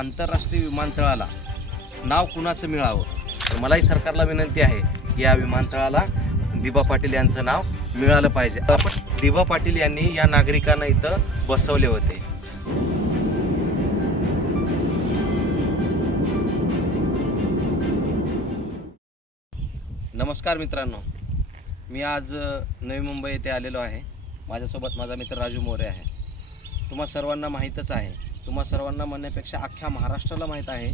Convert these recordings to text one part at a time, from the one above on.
आंतरराष्ट्रीय विमानतळाला नाव कुणाचं मिळावं? तर मलाही सरकारला विनंती आहे की या विमानतळाला दिबा पाटील यांचं नाव मिळालं पाहिजे. आपण दिबा पाटील यांनी या नागरिकांना इथं बसवले होते. नमस्कार मित्रांनो. मी आज नवी मुंबई येथे आलेलो आहे. माझ्यासोबत माझा मित्र राजू मोरे आहे. तुम्हा सर्वांना माहीतच आहे तुम्हा सर्वांना म्हणण्यापेक्षा अख्ख्या महाराष्ट्राला माहीत आहे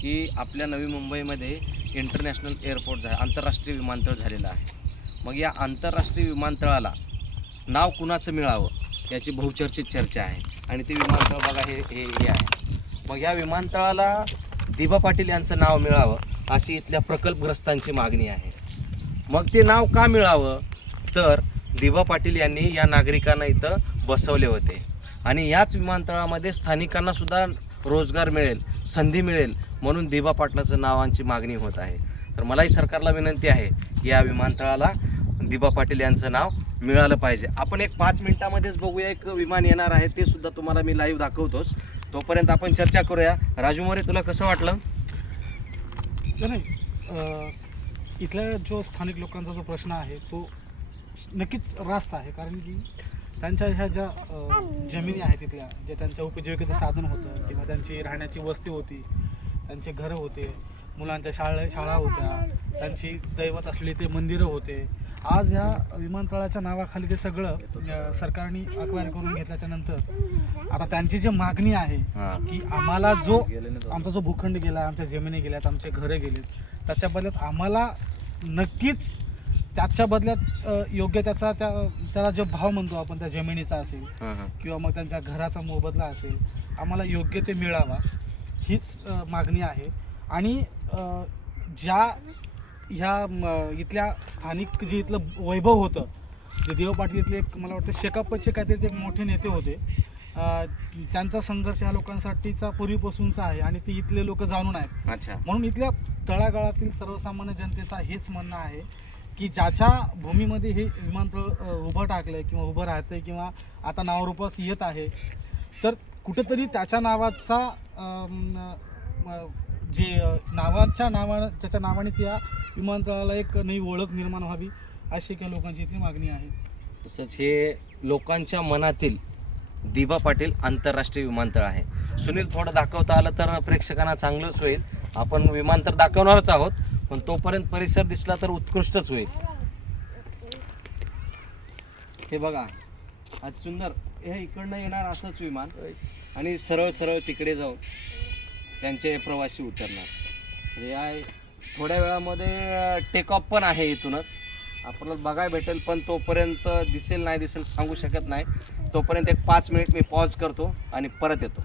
की आपल्या नवी मुंबईमध्ये इंटरनॅशनल एअरपोर्ट झा आंतरराष्ट्रीय विमानतळ झालेलं आहे. मग या आंतरराष्ट्रीय विमानतळाला नाव कुणाचं मिळावं याची बहुचर्चित चर्चा आहे. आणि ते विमानतळ बघा हे हे हे आहे. मग या विमानतळाला दिबा पाटील यांचं नाव मिळावं अशी इथल्या प्रकल्पग्रस्तांची मागणी आहे. मग ते नाव का मिळावं? तर दिबा पाटील यांनी या नागरिकांना इथं बसवले होते. आणि याच विमानतळामध्ये स्थानिकांना सुद्धा रोजगार मिळेल संधी मिळेल म्हणून दिबा पाटलाचं नावांची मागणी होत आहे. तर मलाही सरकारला विनंती आहे की या विमानतळाला दिबा पाटील यांचं नाव मिळालं पाहिजे. आपण एक पाच मिनिटामध्येच बघूया एक विमान येणार आहे ते सुद्धा तुम्हाला मी लाईव्ह दाखवतोच. तोपर्यंत आपण चर्चा करूया. राजू मोरे तुला कसं वाटलं? नाही इथल्या जो स्थानिक लोकांचा जो प्रश्न आहे तो नक्कीच रास्त आहे कारण की त्यांच्या ह्या ज्या अ, जमिनी आहेत तिथल्या जे त्यांच्या उपजीविकेचं साधन होतं किंवा त्यांची राहण्याची वस्ती होती त्यांचे घरं होते मुलांच्या शाळा शाळा होत्या त्यांची दैवत असलेली ते मंदिरं होते. आज ह्या विमानतळाच्या नावाखाली ते सगळं अ, सरकारने अक्वायर करून घेतल्याच्या नंतर आता त्यांची जी मागणी आहे हां. की आम्हाला जो आमचा जो भूखंड गेला आमच्या जमिनी गेल्यात आमचे घरं गेलेत त्याच्या बदल्यात आम्हाला नक्कीच त्याच्या बदल्यात योग्य त्याचा त्या त्याला जो भाव म्हणतो आपण त्या जमिनीचा असेल किंवा मग त्यांच्या घराचा मोबदला असेल आम्हाला योग्य ते मिळावा हीच मागणी आहे. आणि ज्या ह्या इथल्या स्थानिक जे इथलं वैभव होतं जे देव पाटील इथले एक मला वाटतं शेकापचे काहीतरी एक मोठे नेते होते त्यांचा संघर्ष ह्या लोकांसाठीचा पूर्वीपासूनचा आहे आणि ते इथले लोक जाणून आहेत. अच्छा. म्हणून इथल्या तळागाळातील सर्वसामान्य जनतेचा हेच म्हणणं आहे की ज्याच्या भूमीमध्ये हे विमानतळ उभं टाकलं आहे किंवा उभं राहतं आहे किंवा आता नावरूपास येत आहे तर कुठंतरी त्याच्या नावाचा जे नावाच्या नावानं ज्याच्या नावाने त्या विमानतळाला एक नवी ओळख निर्माण व्हावी अशी काही लोकांची इथली मागणी आहे. तसंच हे लोकांच्या मनातील दिबा पाटील आंतरराष्ट्रीय विमानतळ आहे. सुनील थोडं दाखवता आलं तर प्रेक्षकांना चांगलंच होईल. आपण विमानतळ दाखवणारच आहोत. पण तोपर्यंत परिसर दिसला तर उत्कृष्टच होईल. हे बघा आज सुंदर हे इकडनं येणार असंच विमान. आणि सरळ सरळ तिकडे जाऊन त्यांचे प्रवासी उतरणार. या थोड्या वेळामध्ये टेक ऑफ पण आहे इथूनच. आपल्याला बघायला भेटेल पण तोपर्यंत दिसेल नाही दिसेल सांगू शकत नाही. तोपर्यंत एक पाच मिनिट मी पॉज करतो आणि परत येतो.